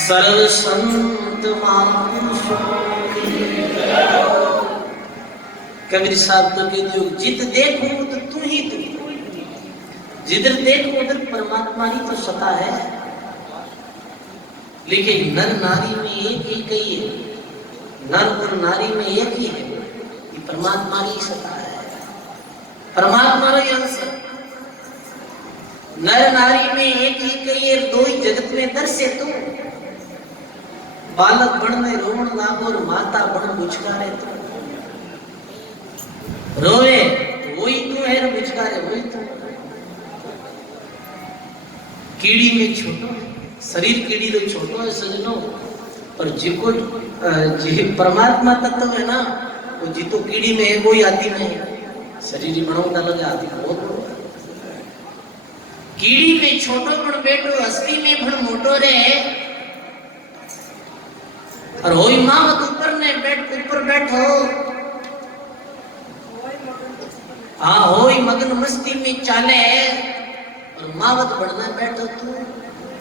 सर्व संत कबीर साहब तो कहते हो जित देखो तो तू ही तू, जिधर देखो उधर परमात्मा ही तो सता है। लेकिन नर नारी में एक ही कही है, नर और नारी में एक ही है, ये परमात्मा ही सता है, परमात्मा ही अंश है। नर नारी में एक ही कही है, दो ही जगत में दर्शे तू, बालक बन में रोवण लागो और माता बन मुचकारे तू। रोवे वही तू है, मुचकारे वही तू। कीड़ी में छोटो है, शरीर कीड़ी तो छोटो है सजनो, पर जिको जी परमात्मा तत्व है ना, वो जितो कीड़ी में है कोई आदि में शरीर ही बनाओ डालो आदि बहुत बड़ो। कीड़ी में छोटो पण बेटो, असली में पण मोटो रे। और होई मावत ऊपर ने बैठ ऊपर बैठो, हाँ होई मगन मस्ती में चाले, और मावत बढ़ना बैठो तू,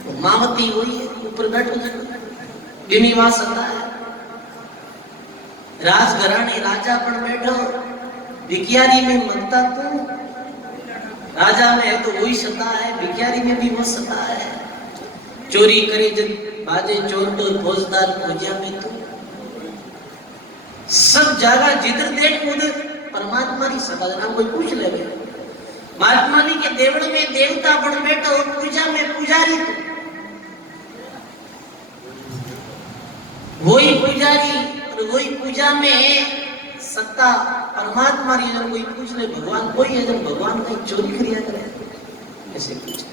तो मावती हुई है ऊपर बैठो बिनिवास होता है। राजघरानी राजा पर बैठो, भिखियारी में ममता तू, राजा में है तो वही सता है, भिखियारी में भी वो सता है। चोरी करे जब बाजे चोर तो फौजदार फौजिया में तू, सब जगह जिधर देख उधर परमात्मा की सता है। कोई पूछ ले महात्मा जी के देवड़ में देवता बन बैठो, पूजा में पुजारी तू, वही पुजारी और वही पूजा में सत्ता परमात्मा की। अगर कोई पूछ ले भगवान कोई है, जब भगवान कहीं चोरी क्रिया करे ऐसे पूछे।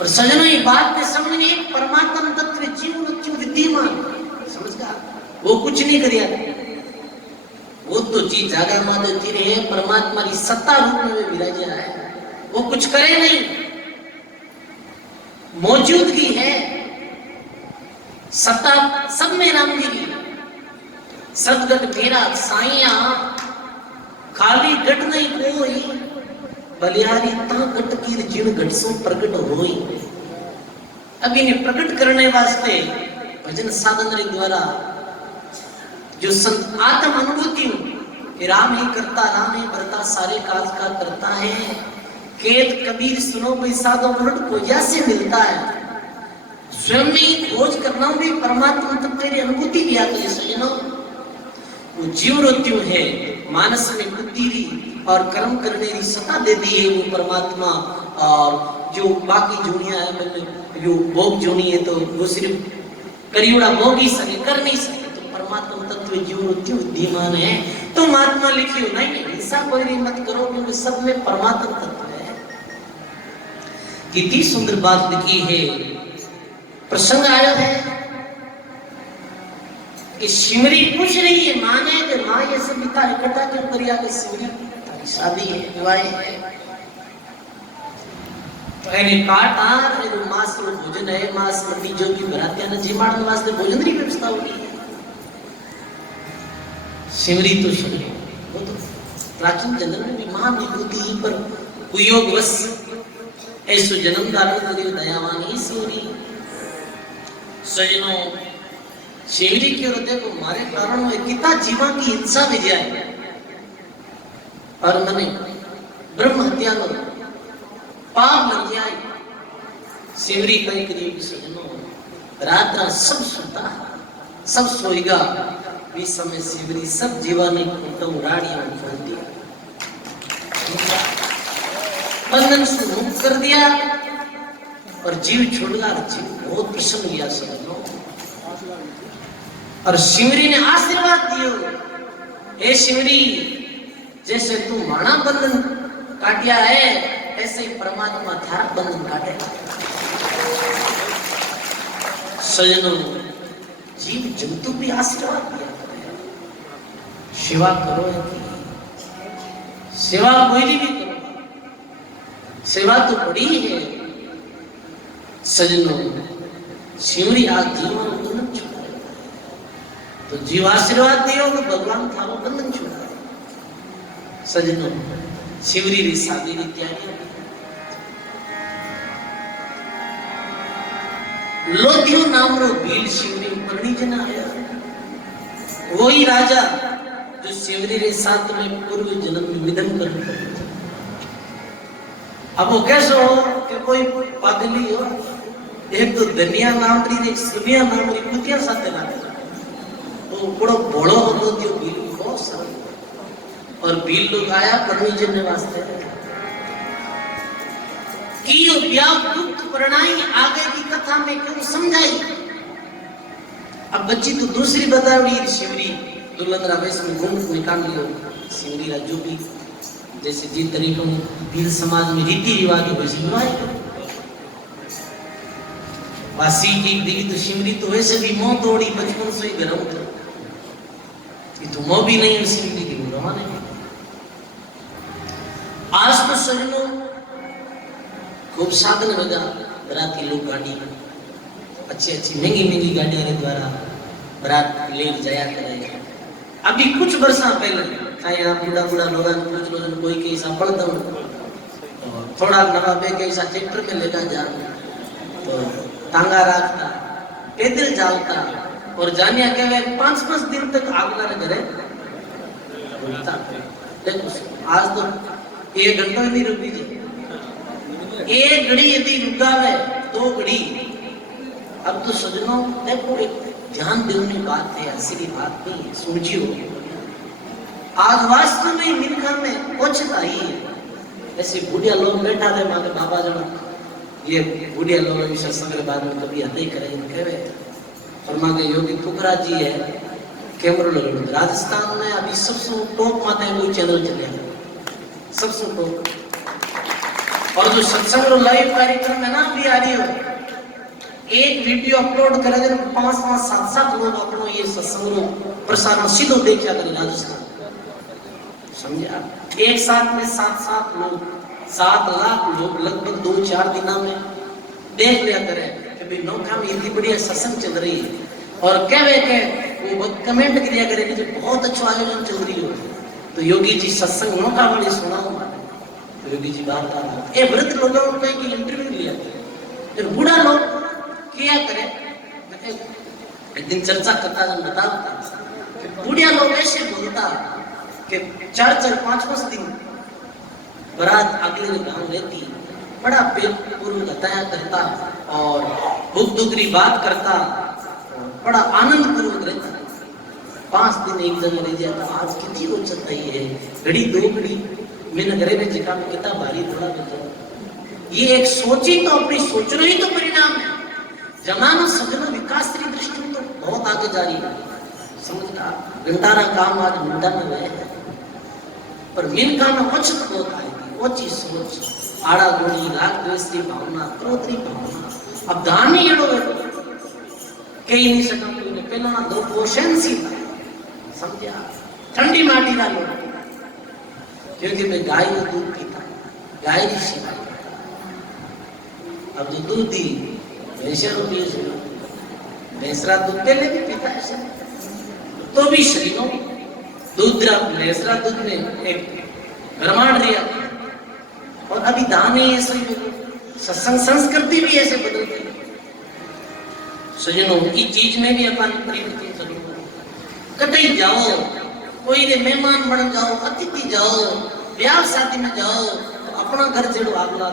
और सजनों ये बात में समझने, परमात्मा तत्व जीव मृत्यु विद्यमान समझ गया, वो कुछ नहीं करिया, वो तो जी जागा माधव तीरे है, परमात्मा की सत्ता रूप में विराजा है, वो कुछ करे नहीं, मौजूदगी है, सत्ता सब में राम जी की। सदगत मेरा साइया खाली गट नहीं कोई, बलिहारी ता गट की जिन गट सो प्रकट होई। अब इन्हें प्रकट करने वास्ते भजन साधन रे द्वारा जो संत आत्म अनुभूति कि राम ही करता राम ही भरता सारे काज का करता है। केत कबीर सुनो भाई साधो उलट खोजा से मिलता है। स्वयं में ही खोज करना भी परमात्मा तक तेरी अनुभूति भी आती है सजनो। वो जीव मृत्यु है, मानस में बुद्धि और कर्म करने की सत्ता देती है वो परमात्मा। और जो बाकी जोनियां है, जो भोग जोनी है तो वो सिर्फ करियोड़ा भोग ही सके, कर नहीं सके। तो परमात्मा तत्व जीव मृत्यु विद्यमान है। तो महात्मा लिखियो नहीं ऐसा कोई मत करो, क्योंकि सब में परमात्मा तत्व है। कितनी सुंदर बात लिखी है। प्रसंग आया है कि शिवरी पूछ रही है माँ ने कि माँ ये सब पिता इकट्ठा क्यों करिया कि शिवरी शादी है विवाह है। तो एने काटा रे मास रो भोजन है, मास मती जो की बरातिया ने जिमाड़न वास्ते भोजन री व्यवस्था होगी। शिवरी तो सुनो वो तो प्राचीन जन्म में भी मां विभूति पर कुयोग वश ऐसो जन्म धारण करियो दयावानी शिवरी। सजनों शिवरी के हृदय को मारे कारण में कितना जीवा की हिंसा में जाए और मने ब्रह्म हत्या को पाप लग जाए। शिवरी कहीं करीब सजनों रात रात सब सोता सब सोएगा, इस समय शिवरी सब जीवानी कुटुंब राड़ियां खोल दिया, बंधन से मुक्त कर दिया और जीव छोड़ दिया। जीव बहुत प्रसन्न हुआ समझो। और शिवरी ने आशीर्वाद दियो, हे शिवरी, जैसे तू माना बंधन काटिया है, ऐसे ही परमात्मा थारा बंधन काटेगा। सजनों, जीव जंतु भी आशीर्वाद दिया, सेवा करो है, सेवा कोई भी करो, सेवा तो बड़ी है। सजनों, शिवरी आज जीवन बंधन छुड़ाए, तो जीव आशीर्वाद दियो तो भगवान थारो बंधन छुड़ाए। सजनों, शिवरी री शादी री तैयारी, लोधियो नाम रो भील शिवरी परणी जना आया, वही राजा जो शिवरी रे साथ में पूर्व जन्म में निधन कर दिया। अब वो कैसे हो कि कोई पागली हो, एक तो दुनिया नाम री एक सुनिया नाम री कुतिया साथ ना, तो बड़ो भोलो हो दियो भील को सब, और भील लोग आया परणी जन्म वास्ते की यो ब्याह दुख प्रणाई आगे की कथा में क्यों समझाई। अब बच्ची तो दूसरी बतावड़ी शिवरी दुल्हन रावेश में घूंघट निकाल लियो, शिवरी रा जो भी जैसे जिन तरीकों भील समाज में रीति रिवाज हो वासी एक देवी तो शिवरी तो वैसे भी मोह तोड़ी बचपन से ही गरम था, ये तो मोह भी नहीं है शिवरी की रवा नहीं। आज तो सजनों खूब साधन लगा, बराती लोग गाड़ी अच्छी अच्छी महंगी महंगी गाड़ियों के द्वारा बरात ले जाया करें। अभी कुछ वर्षा पहले यहाँ बूढ़ा बूढ़ा लोग कुछ लोग कोई के ऐसा पढ़ता हूँ तो थोड़ा नवा बे के ऐसा ट्रैक्टर में लेकर जा, तो टांगा रखता, पैदल जाता और जानिया के वे 5-5 दिन तक आगला न करे बोलता। देखो आज तो 1 घंटा नहीं रुकी थी, 1 घड़ी यदि रुकावे 2 घड़ी। अब तो सजनों देखो एक ध्यान देने बात है, असली बात नहीं है, समझियो। आज वास्तव में मिलखा में ओछता ही है, ऐसे बुढ़िया लोग बैठा थे माँ के बाबा जन, ये बुढ़िया लोग अभी सत्संग के बाद में कभी आते ही करेंगे। और माँ के योगी फुकरा जी है कैमरों राजस्थान में अभी सबसे टॉप माता है कोई चैनल चले सबसे टॉप। और जो सत्संग लाइव कार्यक्रम है ना अभी आ रही हो, एक वीडियो अपलोड करे 5-5, 7-7 लोग अपनो ये सत्संग प्रसारण सीधो देखा करे राजस्थान, समझे आप। एक साथ में 7-7 लोग, 7 लाख लोग लगभग 2-4 दिनों में देख लिया करे कि भाई नौखा में इतनी बढ़िया सत्संग चल रही है। और कहवे के वो कमेंट किया करे कि बहुत अच्छा आयोजन चल रही हो, तो योगी जी सत्संग नौखा वाली सुनाओ। तो योगी जी बात आ रहा है वृद्ध लोगों को कहीं इंटरव्यू लिया फिर बूढ़ा लोग क्या करे, एक दिन चर्चा करता जब बताता बुढ़िया लोग ऐसे बोलता कि 4-4, 5-5 दिन बारात अगले गांव रहती, बड़ा पेट पूर्व बताया करता और भूख दुखरी बात करता, बड़ा आनंद पूर्वक रहता। 5 दिन एक जगह रह जाता, आज कितनी हो सकता है घड़ी 2 घड़ी मैंने घरे में जिका में कितना भारी थोड़ा बचा। ये एक सोची तो अपनी सोचना ही तो परिणाम है। जमाना सजना विकास की दृष्टि तो बहुत आगे जा रही है, समझना घंटारा काम आज मुंडा में गए हैं, पर मिनका में वचन बहुत आएगी, ओची सोच आड़ा गोड़ी राग द्वेष की भावना, क्रोध की भावना। अब दान ही एड़ो कहीं नहीं सका कोई ने पहला ना 2 पोषण सी समझा ठंडी माटी डालो, क्योंकि मैं गाय का दूध पीता, गाय की सेवा। अब जो दूध दी भैंसा भैंसरा दूध पहले भी पीता है तो भी शरीरों दूध भैंसरा दूध में एक गरमाड़ दिया। और अभी दान ही ऐसे सत्संग संस्कृति भी ऐसे बदल गई। सजनों की चीज में भी अपन परिवर्तन जरूर कतई जाओ, कोई रे मेहमान बन जाओ, अतिथि जाओ, ब्याह शादी में जाओ, तो अपना घर जेड़ो आगला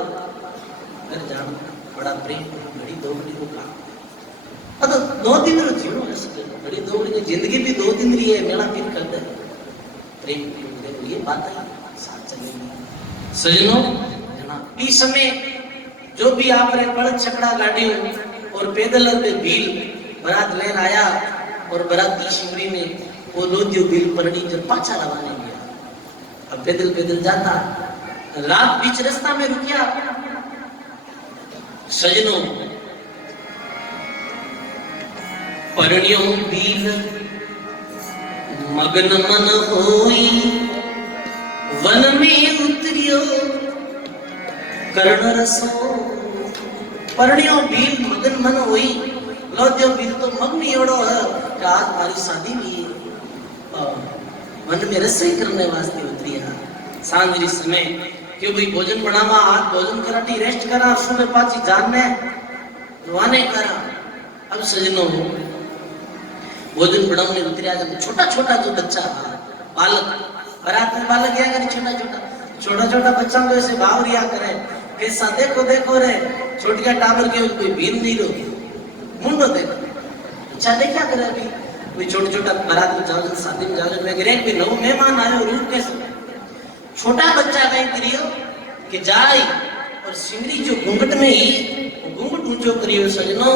घर जाओ, बड़ा प्रेम घड़ी 2 घड़ी को काम अब तो 2 दिन रो जीवन है सजनो, बड़ी दौड़ी की जिंदगी भी 2 दिन रही है, मेला फिर कर दे प्रेम की ये बात है साथ चलेगी सजनो। इस समय जो भी आपने बड़ छकड़ा गाड़ी और पैदल पे भील बरात लेन आया और बराती शिमरी में वो लोदियो भील परड़ी जब पाछा रवाने गया, अब पैदल पैदल जाता, रात बीच रास्ता में रुकिया सजनो। परण्यो भील मगन मन होई, वन में उतरियो कर्ण रसो। परण्यो भील मगन मन होई, लोदियो भील तो मगन एवढो है कि आज हमारी शादी भी मन में रसोई करने वास्ते उतरिया। सांझ समय क्यों भाई भोजन बनावा, आज भोजन कराटी रेस्ट करा, सुबह पाची जानने रवाने करा। अब सजनो भोजन बनाने उतरिया, जब छोटा छोटा जो बच्चा बालक बारात में बालक गया करे, छोटा छोटा छोटा छोटा बच्चा को ऐसे भाव रिया करे कैसा देखो देखो रे, छोटिया टाबर के कोई भीन नहीं रो मुंडो देखो अच्छा देखा करे। अभी कोई छोटा छोटा बारात में जाओ, शादी में जाओ, मैं गिरे कोई नव मेहमान आयो रूप कैसे छोटा बच्चा कहीं करियो कि जाए और सिमरी जो घूंघट में ही घूंघट ऊंचो करियो सजनो,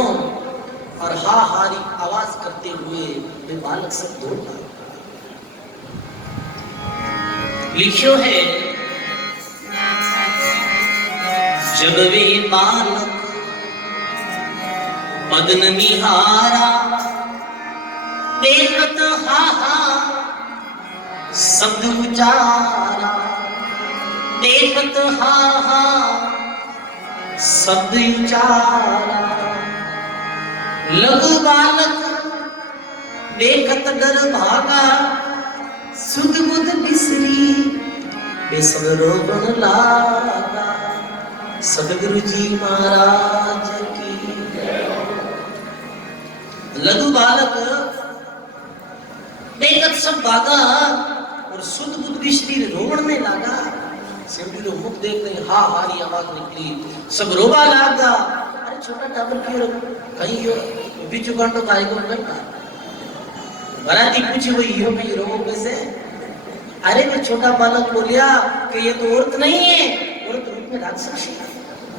और हा हारी आवाज करते हुए वे बालक सब दौड़ता। लिखियो है जब वे बालक बदन निहारा, देखत हा हा शब्द उचारा, देखत हा हा शब्द उचारा। लघु बालक देखत डर भागा, सुध बुध बिसरी बेसरो बन लागा। सदगुरु जी महाराज की। लघु बालक देखत सब भागा और सुध बुध बिसरी रोवण में लागा। सिमरी रो मुख देख रही हा हारी आवाज निकली, सब रोवा लागा। अरे छोटा टाबर क्यों कहीं यो बिचु कांटो काहे को करता। बराती पूछी वो यो कहीं रो कैसे। अरे वो छोटा बालक बोलिया कि ये तो औरत नहीं है, औरत रूप में राक्षस है।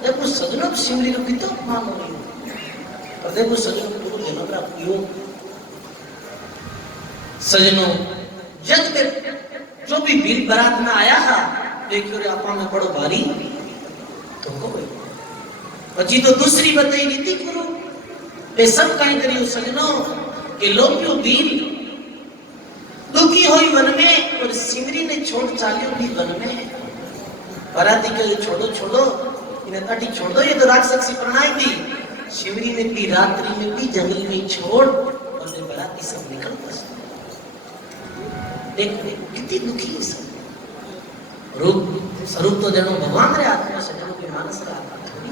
देखो सजनों सिमरी रो कितो मान हो रही है, और देखो सजनों को देना का क्यों सजनों जग में जो भी भीड़ बारात में आया था देखियो रे आपा में बड़ो भारी तुमको अजी तो दूसरी बताई रीति करो वे सब कहीं करियो सजनों कि लोग भीड़ दुखी हुई वन में और सिमरी ने छोड़ चालियो भी वन में। बाराती के छोड़ो छोड़ो इन्हें तटी छोड़ दो, ये तो राक्षसी प्रणाई थी। सिमरी ने भी रात्रि में भी जंगल में छोड़ और वे बाराती सब निकल बस। देखो कितनी दुखी है सब। रूप स्वरूप तो जनो भगवान रे आत्मा से जनो के मानस रे आत्मा थोड़ी।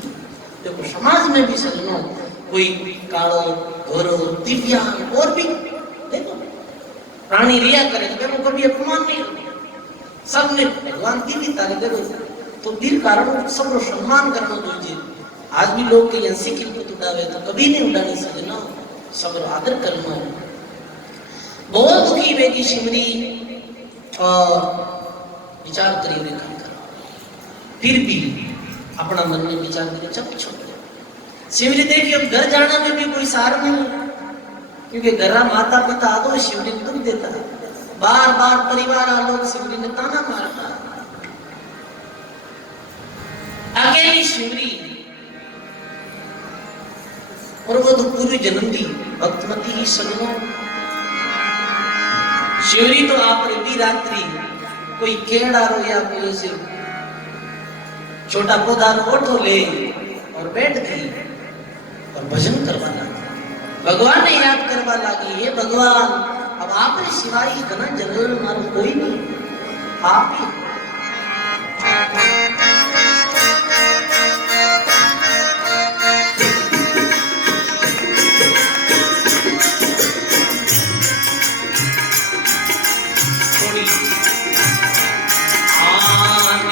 देखो समाज में भी सजनो कोई कालो गोरो दिव्यांग और भी देखो प्राणी रिया करे तो कभी अपमान नहीं करते। सबने भगवान की भी तारीफ देखो तो वीर कारण सबको सम्मान करना चाहिए। आज भी लोग के हंसी की पुत उड़ावे तो कभी नहीं उड़ानी सजना, सबको आदर करना। बहुत दुखी बेगी सिमरी और विचार करिए देखा फिर भी अपना मन में विचार करिए सब छोड़ दे। सिमरी देखिए अब घर जाना में भी कोई सार नहीं, क्योंकि घर माता पिता आदो शिवरी दुख देता है। बार बार परिवार आलोक शिवरी ने ताना मारता। अकेली शिवरी और वो तो पूरी जन्म दी भक्तमती ही सजनों। शिवरी तो आप भी रात्रि कोई केड़ा रो या कोई ऐसे छोटा पौधा रो ले और बैठ गई और भजन करवाना। भगवान ने याद करवा लगी, हे भगवान अब आपने सिवाय इतना जंगल मारो कोई नहीं, आप ही।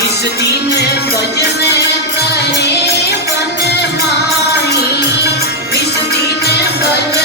इस दिन भजन करे बन माई, इस दिन भजन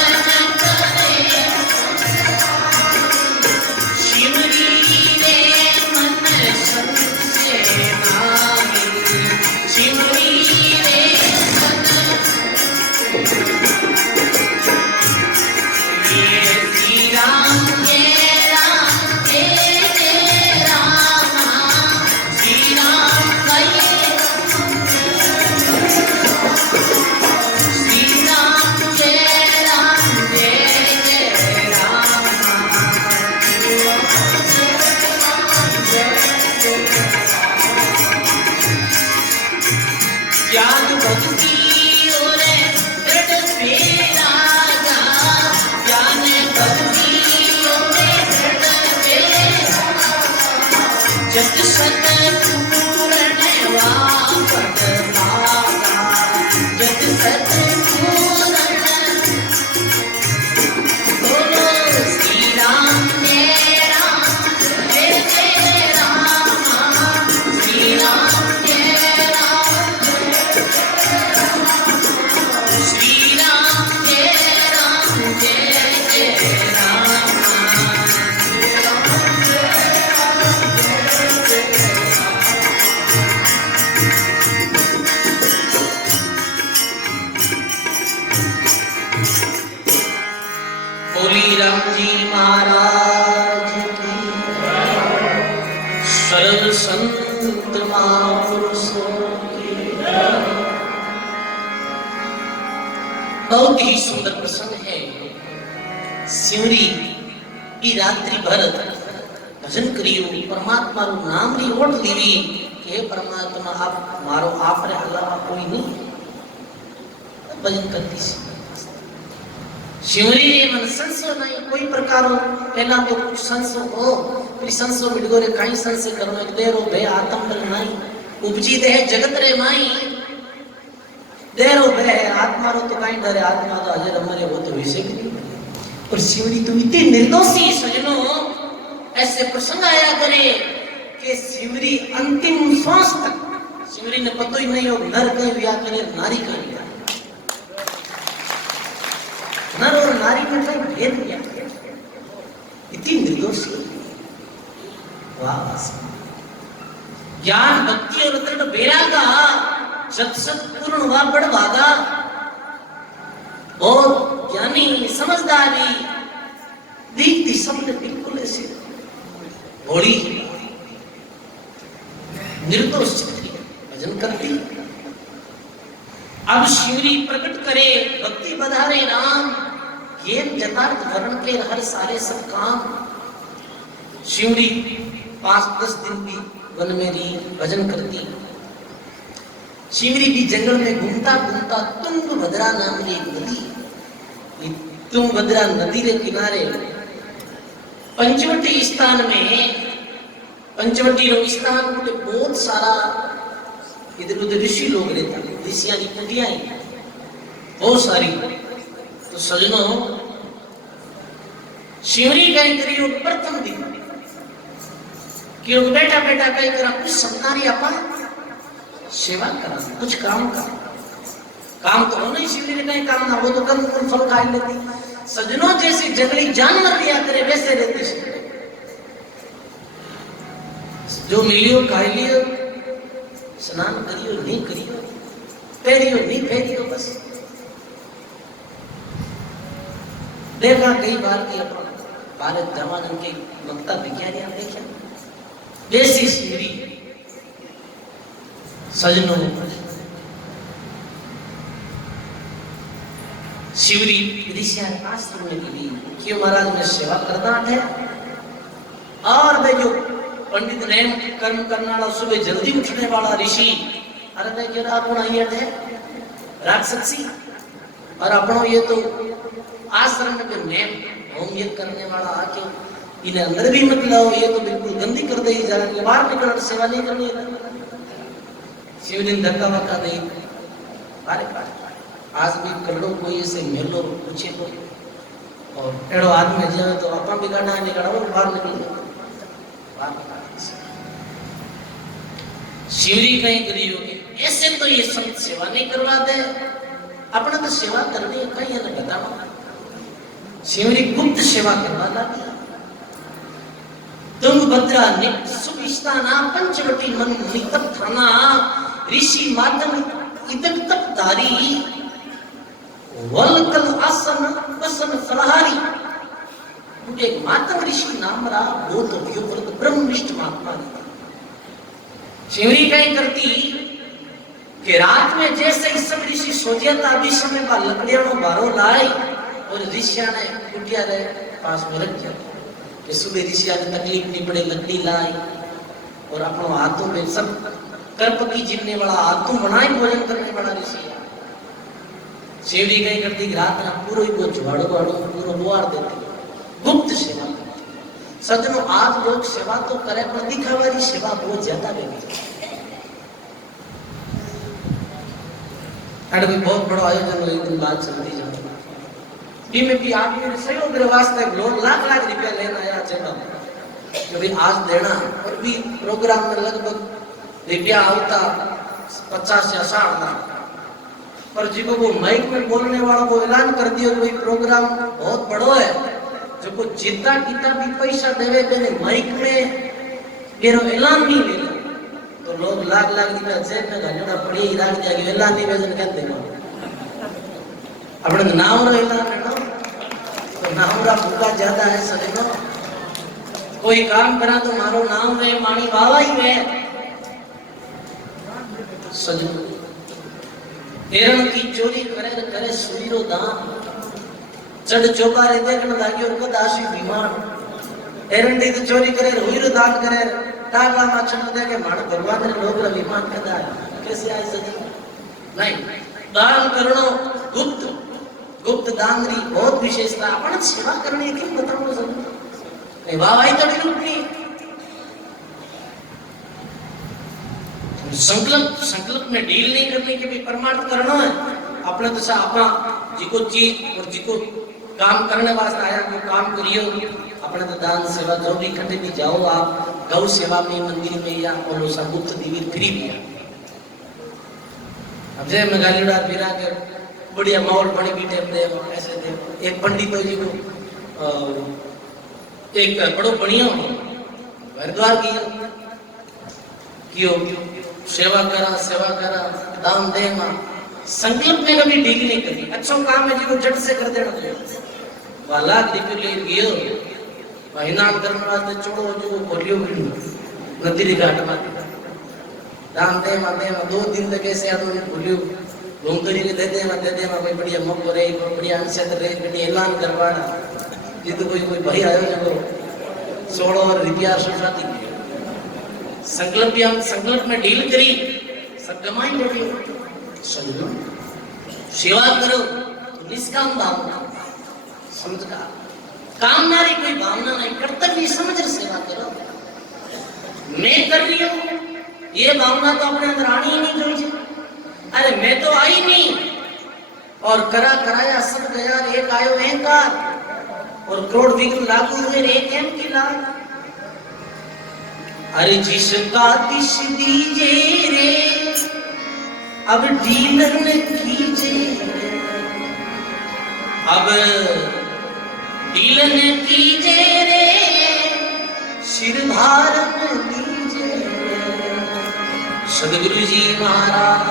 ज्ञान भक्ति और दृढ़ बेरागा, ज्ञान भक्ति और दृढ़ बेरागा, जत सत पूर्ण वापट भागा, जत सत पूर्ण। बोलो श्री राम जय राम, जय जय राम, श्री राम जय राम, श्री राम जय राम, जय जय राम। बोली राम जी महाराज की, सर्व संत महापुरुषों की। बहुत ही सुंदर प्रसंग है। सिमरी की रात्रि भर भजन करियो, परमात्मा रू नाम री ओट लीवी कि हे परमात्मा आप मारो आप रे अलावा कोई नहीं। भजन करती सी शिवरी ने मन संसो नहीं कोई प्रकार हो, पहला तो कुछ संसो हो, फिर संसो मिटगो रे काई संसे करो एक देरो भे आत्म बल नहीं उपजी दे जगत रे माई देरो भे आत्मा रो तो काई डरे, आत्मा तो अजर अमर है वो तो वैसे की नहीं। और शिवरी तुम इतनी निर्दोषी सजनो, ऐसे प्रसंग आया करे कि शिवरी अंतिम श्वास तक शिवरी ने पतो ही नहीं हो नर कहीं व्या करे नारी कहीं व्या, नर और नारी में कहीं भेद किया, इतनी निर्दोषी। वाह, ज्ञान भक्ति और दृढ़ बेरागा, सत सत पूर्ण हुआ बड़ भागा। और ज्ञानी समझदारी दीप्ति सबने बिल्कुल ऐसे भोली निर्दोष स्त्री भजन करती। अब शिवरी प्रकट करे भक्ति बधारे राम, ये यथार्थ वर्ण के हर सारे सब काम। शिवरी 5-10 दिन भी वन में रही भजन करती। शिवरी भी जंगल में घूमता घूमता तुंगभद्रा नाम की नदी, तुंगभद्रा नदी के किनारे पंचवटी स्थान में, पंचवटी रो स्थान में बहुत सारा इधर उधर ऋषि लोग रहता, ऋषियां की कुटियां बहुत सारी। तो सजनो शिवरी कहीं करियो प्रथम दिन कि बेटा बेटा कहीं करा कुछ समनारी अपन सेवा करा, कुछ काम कर, काम तो हो नहीं। शिवरी ने कहीं काम ना, वो तो कम फल खा लेती। सजनों जैसे जंगली जानवर लिया करे वैसे रहती है, जो मिलियो खाई लियो, स्नान करियो नहीं करियो, पहरियो नहीं पहरियो, बस देखा कई बार की अपन भारत जमानन के वक्ता विज्ञानियां देखे जैसी शिवरी। सजनों शिवरी ऋषियां आश्रम में भी क्यों महाराज में सेवा करना है। और वे जो पंडित नैन कर्म करने वाला सुबह जल्दी उठने वाला ऋषि, अरे भाई क्या अपना ये है राक्षसी, और अपनो ये तो आश्रम में जो नैन होम यज्ञ करने वाला आके इन्हें अंदर भी मत लाओ, ये तो बिल्कुल गंदी कर दे, जरा बाहर निकल सेवा नहीं करनी है। शिवलिंग धक्का वक्का दे, अरे आज भी कर लो कोई ऐसे मेलो पूछे तो, और एड़ो आदमी जाए तो अपन भी गाना निकला और बाहर निकल जाओ। शिवरी कहीं करी होगी ऐसे तो ये संत सेवा नहीं करवा दे, अपना तो सेवा करनी है कहीं अलग बताओ। शिवरी गुप्त सेवा करवा लगी। तुंगभद्रा सुविस्ताना पंचवटी मन निकट थाना ऋषि मातम इतक तक धारी वलकल आसन वसन फलहारी। एक मातम ऋषि नाम रहा, वो तो व्योव्रत ब्रह्मनिष्ठ महात्मा था। शिवरी कहीं करती कि रात में जैसे इस सब ऋषि सोचिया था, अभी समय का लकड़ियों बारो लाई और ऋषिया ने कुटिया रहे पास में रख दिया कि सुबह ऋषिया ने तकलीफ नहीं पड़े, लकड़ी लाई और अपनों हाथों में सब कर्प की जीतने वाला, हाथों बनाए भोजन करने वाला ऋषि है। शिवजी कहीं करती रात ना पूरो ही वो जुआड़ो वाड़ो पूरो बुआर देती, गुप्त सेवा। सज्जनों आज लोग सेवा तो करे पर दिखावारी सेवा बहुत ज्यादा बेबी। अरे बहुत बड़ा आयोजन हो, एक दिन बाद चलती जाओ में भी आदमी सहयोग के वास्ते लोग लाख लाख रुपया लेना आया सेवा कि भाई आज देना, और भी प्रोग्राम में लगभग रुपया आवता 50 या 60 लाख। पर जी को वो माइक में बोलने वाला को ऐलान कर दिया कि भाई प्रोग्राम बहुत बड़ो है, जो को जीता कीता भी पैसा देवे के माइक में मेरो ऐलान नहीं मिला तो लोग लाख लाख रुपया जेब में घंटा पड़ी ही राख दिया कि ऐलान नहीं वेजन कहते हैं अपने नाम रो ऐलान है ना, तो नाम रा भूखा ज्यादा है सभी को। कोई काम करा तो मारो नाम रे मानी बाबा ही वे सजन। एरण की चोरी करे करे सुरीरो दान, चढ़ चौबारे देखने लागी और कदाशी बीमार। एरण दी तो चोरी करे हुईरो दान करे, टागला माचन दे के मान भगवान ने लोग रा विमान कदा है कैसे आए सजन। नहीं, दान करणो गुप्त गुप्त दान री बहुत विशेषता। अपन सेवा करने की बताओ सजन, नहीं वाह भाई तो लूटनी। संकल्प में डील नहीं करने के भी परमार्थ करना है अपने तो सा अपना जिको चीज और जिको काम करने वास्ते आया को काम करियो। अपने तो दान सेवा जो भी इकट्ठे भी जाओ आप गौ सेवा में मंदिर में या बोलो सा गुप्त दिव्य फ्री भी है। अब जय मैं गाली उड़ा फिरा के बढ़िया माहौल बड़ी बीटे दे ऐसे दे। एक पंडित जी को एक बड़ो बढ़िया हरिद्वार कियो सेवा करा दान दे मां संकल्प में कभी डील नहीं करी। अच्छा काम है जी को झट से कर देना चाहिए। वाला दिव्य ले गियो महीना करने वास्ते छोड़ो जो बोलियो नदी घाट में दान दे मां 2 दिन तक ऐसे आदमी बोलियो घूम करी के दे दे मां कोई बढ़िया मौको रे कोई बढ़िया अंशत रे बढ़िया ऐलान करवाना। ये तो कोई भाई आयो जो 16 और रुपया सोसाती संकल्प में डील करी सब कमाई लेती समझो। सेवा करो तो निष्काम भावना समझ का कामना री कोई भावना नहीं, कर्तव्य समझ सेवा करो। मैं कर रही हूँ ये भावना तो अपने अंदर आनी ही नहीं चाहिए। अरे मैं तो आई नहीं और कराया सब गया, एक आयो अहंकार और करोड़ विघ्न लागू हुए एक एम की लाग। अरे जिसका दिश दीजे रे अब डीलन कीजे, अब डीलन कीजे रे सिर धारण लीजे। सदगुरु जी महाराज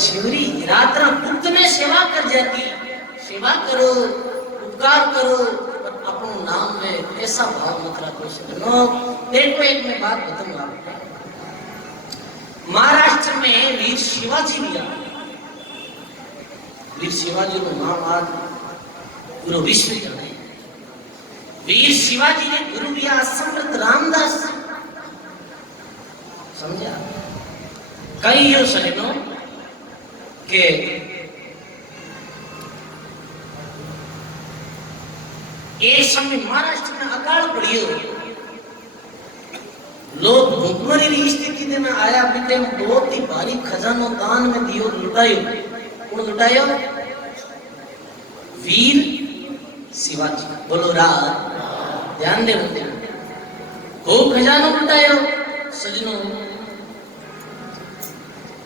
शिवरी रात्रा गुप्त में सेवा कर जाती। सेवा करो उपकार करो अपनो नाम में ऐसा भाव मत रखो सजनो। देखो एक मैं बात बताऊंगा आपको। महाराष्ट्र में वीर शिवाजी भी आए। वीर शिवाजी को नाम आज पूरा विश्व जाने। वीर शिवाजी ने गुरु दिया समर्थ रामदास समझा। कई यो सजनो के एक समय महाराष्ट्र में अकाल पड़ियो, लोग भूखमरी की स्थिति में आया बीते बहुत ही भारी खजानो दान में दियो लुटायो। कौन लुटायो? वीर शिवाजी। बोलो रात ध्यान दे बंदे खूब खजानो लुटायो सजनों।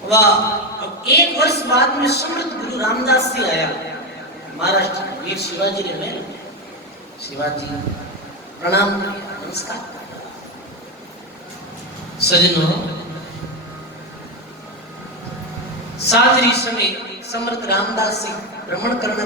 वाह। अब 1 वर्ष बाद में समर्थ गुरु रामदास जी आया महाराष्ट्र। वीर शिवाजी ने मैं शिवाजी प्रणाम नमस्कार सजनों। साजरी समय समर्थ रामदास जी भ्रमण करने